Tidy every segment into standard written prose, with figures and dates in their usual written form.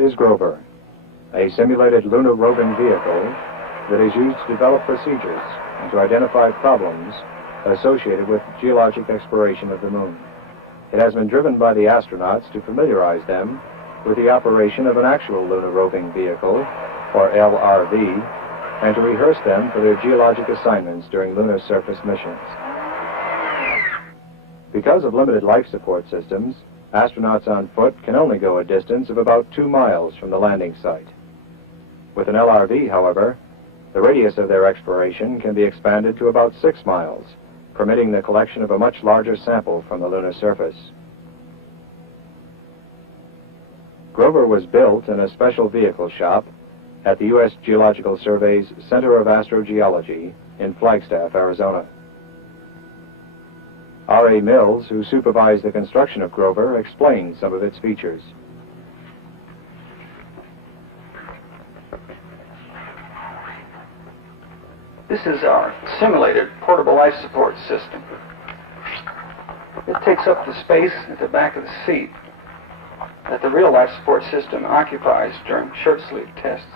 is Grover, a simulated lunar roving vehicle that is used to develop procedures and to identify problems associated with geologic exploration of the moon. It has been driven by the astronauts to familiarize them with the operation of an actual lunar roving vehicle, or LRV, and to rehearse them for their geologic assignments during lunar surface missions. Because of limited life support systems, astronauts on foot can only go a distance of about 2 miles from the landing site. With an LRV, however, the radius of their exploration can be expanded to about 6 miles, permitting the collection of a much larger sample from the lunar surface. Grover was built in a special vehicle shop at the U.S. Geological Survey's Center of Astrogeology in Flagstaff, Arizona. R.A. Mills, who supervised the construction of Grover, explained some of its features. This is our simulated portable life support system. It takes up the space at the back of the seat that the real life support system occupies during shirt sleeve tests.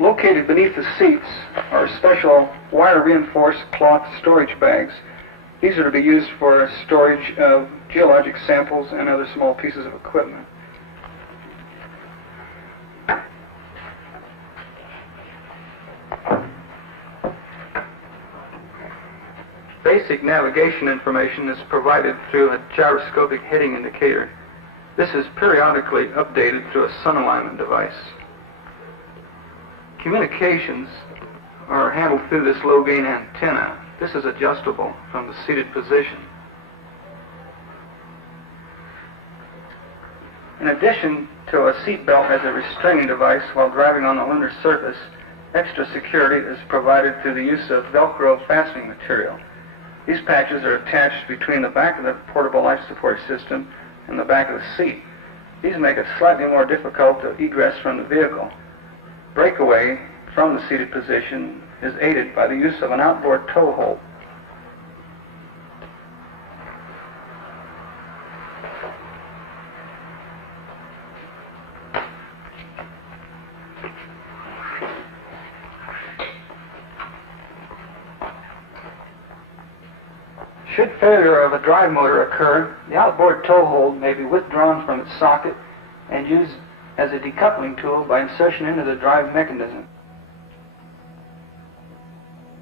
Located beneath the seats are special wire-reinforced cloth storage bags. These are to be used for storage of geologic samples and other small pieces of equipment. Basic navigation information is provided through a gyroscopic heading indicator. This is periodically updated through a sun alignment device. Communications are handled through this low-gain antenna. This is adjustable from the seated position. In addition to a seat belt as a restraining device while driving on the lunar surface, extra security is provided through the use of Velcro fastening material. These patches are attached between the back of the portable life support system and the back of the seat. These make it slightly more difficult to egress from the vehicle. Breakaway from the seated position is aided by the use of an outboard tow hold. Should failure of a drive motor occur, the outboard tow hold may be withdrawn from its socket and used as a decoupling tool by insertion into the drive mechanism.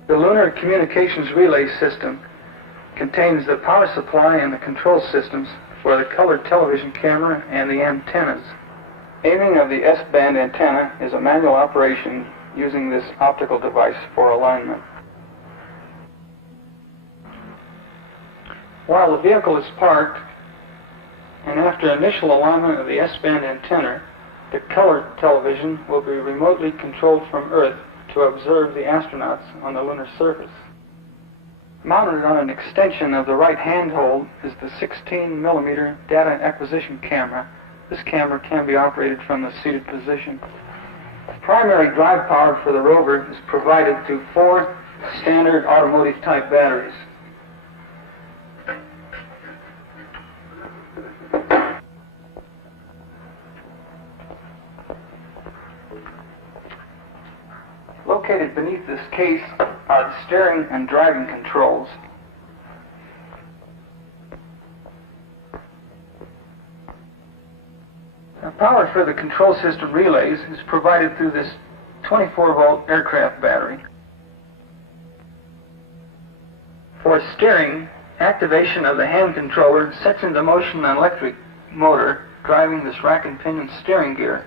The Lunar Communications Relay System contains the power supply and the control systems for the colored television camera and the antennas. Aiming of the S-band antenna is a manual operation using this optical device for alignment. While the vehicle is parked, and after initial alignment of the S-band antenna, the colored television will be remotely controlled from Earth to observe the astronauts on the lunar surface. Mounted on an extension of the right handhold is the 16mm data acquisition camera. This camera can be operated from the seated position. Primary drive power for the rover is provided through 4 standard automotive type batteries. Located beneath this case are the steering and driving controls. The power for the control system relays is provided through this 24-volt aircraft battery. For steering, activation of the hand controller sets into motion an electric motor driving this rack and pinion steering gear.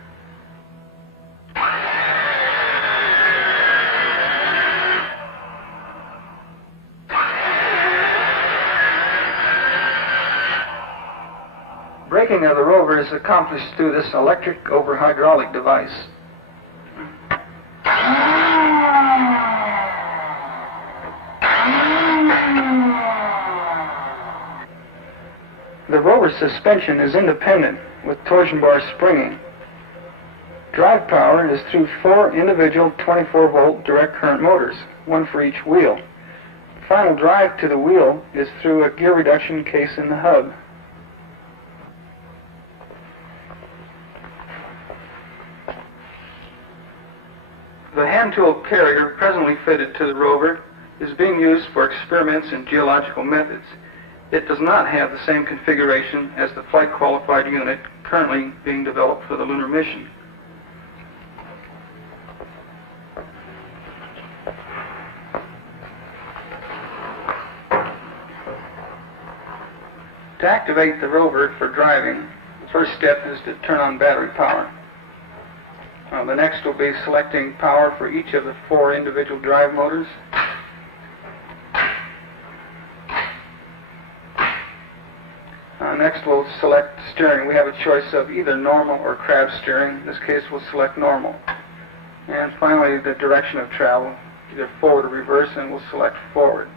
Braking of the rover is accomplished through this electric over hydraulic device. The rover suspension is independent with torsion bar springing. Drive power is through 4 individual 24-volt direct current motors, one for each wheel. final drive to the wheel is through a gear reduction case in the hub. The hand tool carrier presently fitted to the rover is being used for experiments in geological methods. It does not have the same configuration as the flight-qualified unit currently being developed for the lunar mission. To activate the rover for driving, the first step is to turn on battery power. The next will be selecting power for each of the 4 individual drive motors. Next we'll select steering. We have a choice of either normal or crab steering. In this case we'll select normal. And finally the direction of travel, either forward or reverse, and we'll select forward.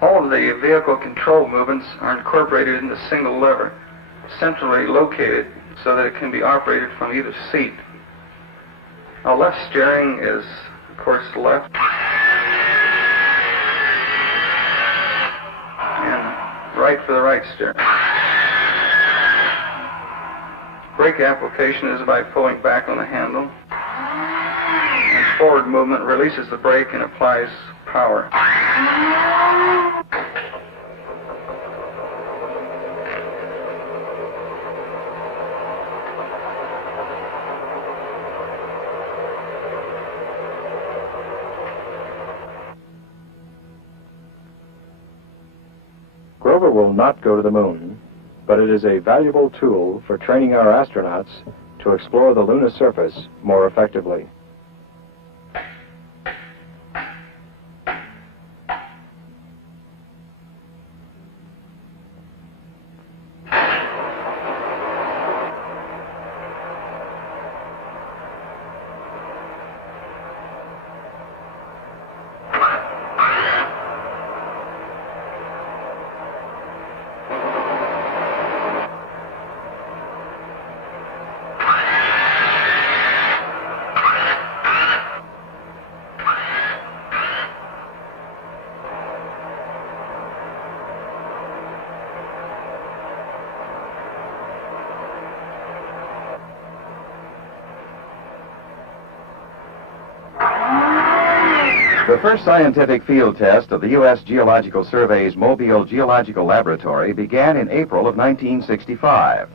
All of the vehicle control movements are incorporated in a single lever, centrally located so that it can be operated from either seat. Now left steering is, of course, left. And right for the right steering. Brake application is by pulling back on the handle. And forward movement releases the brake and applies power. Rover will not go to the moon, but it is a valuable tool for training our astronauts to explore the lunar surface more effectively. The first scientific field test of the U.S. Geological Survey's Mobile Geological Laboratory began in April of 1965.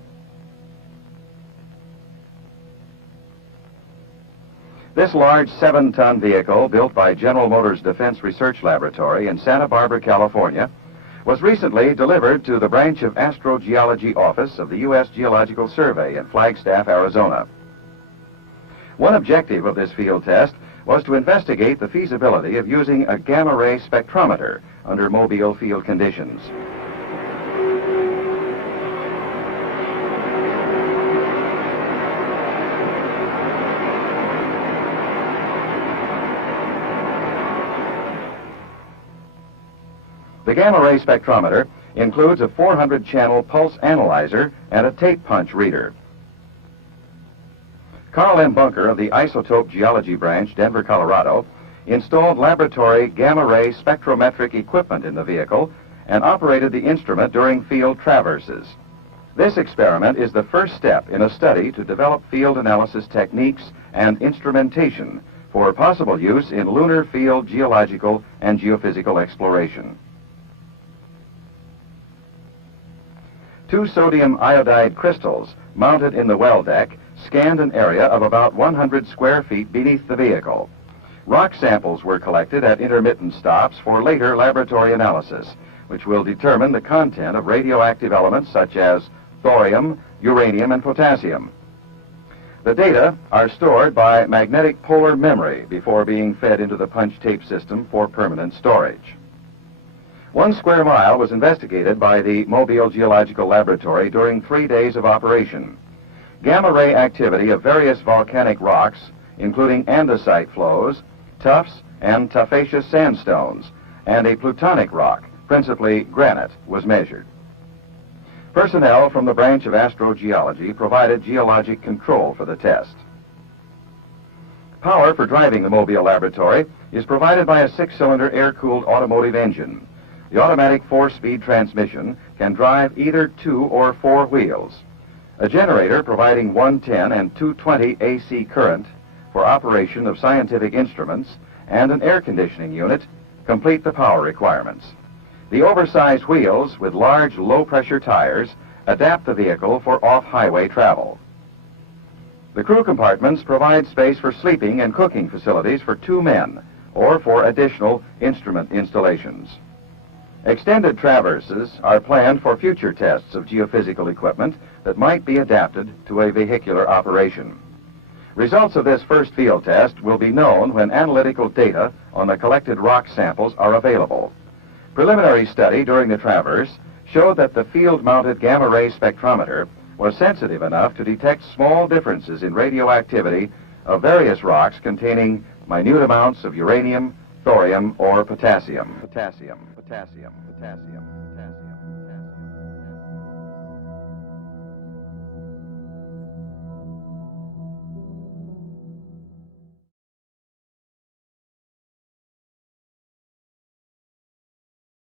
This large 7-ton vehicle, built by General Motors Defense Research Laboratory in Santa Barbara, California, was recently delivered to the Branch of Astrogeology Office of the U.S. Geological Survey in Flagstaff, Arizona. One objective of this field test was to investigate the feasibility of using a gamma-ray spectrometer under mobile field conditions. The gamma-ray spectrometer includes a 400-channel pulse analyzer and a tape punch reader. Carl M. Bunker of the Isotope Geology Branch, Denver, Colorado, installed laboratory gamma-ray spectrometric equipment in the vehicle and operated the instrument during field traverses. This experiment is the first step in a study to develop field analysis techniques and instrumentation for possible use in lunar field geological and geophysical exploration. 2 sodium iodide crystals mounted in the well deck scanned an area of about 100 square feet beneath the vehicle. Rock samples were collected at intermittent stops for later laboratory analysis, which will determine the content of radioactive elements such as thorium, uranium, and potassium. The data are stored by magnetic polar memory before being fed into the punch tape system for permanent storage. 1 square mile was investigated by the Mobile Geological Laboratory during 3 days of operation. Gamma-ray activity of various volcanic rocks, including andesite flows, tuffs, and tufaceous sandstones, and a plutonic rock, principally granite, was measured. Personnel from the Branch of Astrogeology provided geologic control for the test. Power for driving the Mobile laboratory is provided by a 6-cylinder air-cooled automotive engine. The automatic 4-speed transmission can drive either 2 or 4 wheels. A generator providing 110 and 220 AC current for operation of scientific instruments and an air conditioning unit complete the power requirements. The oversized wheels with large low-pressure tires adapt the vehicle for off-highway travel. The crew compartments provide space for sleeping and cooking facilities for 2 men or for additional instrument installations. Extended traverses are planned for future tests of geophysical equipment that might be adapted to a vehicular operation. Results of this first field test will be known when analytical data on the collected rock samples are available. Preliminary study during the traverse showed that the field-mounted gamma-ray spectrometer was sensitive enough to detect small differences in radioactivity of various rocks containing minute amounts of uranium, thorium, or potassium. Potassium.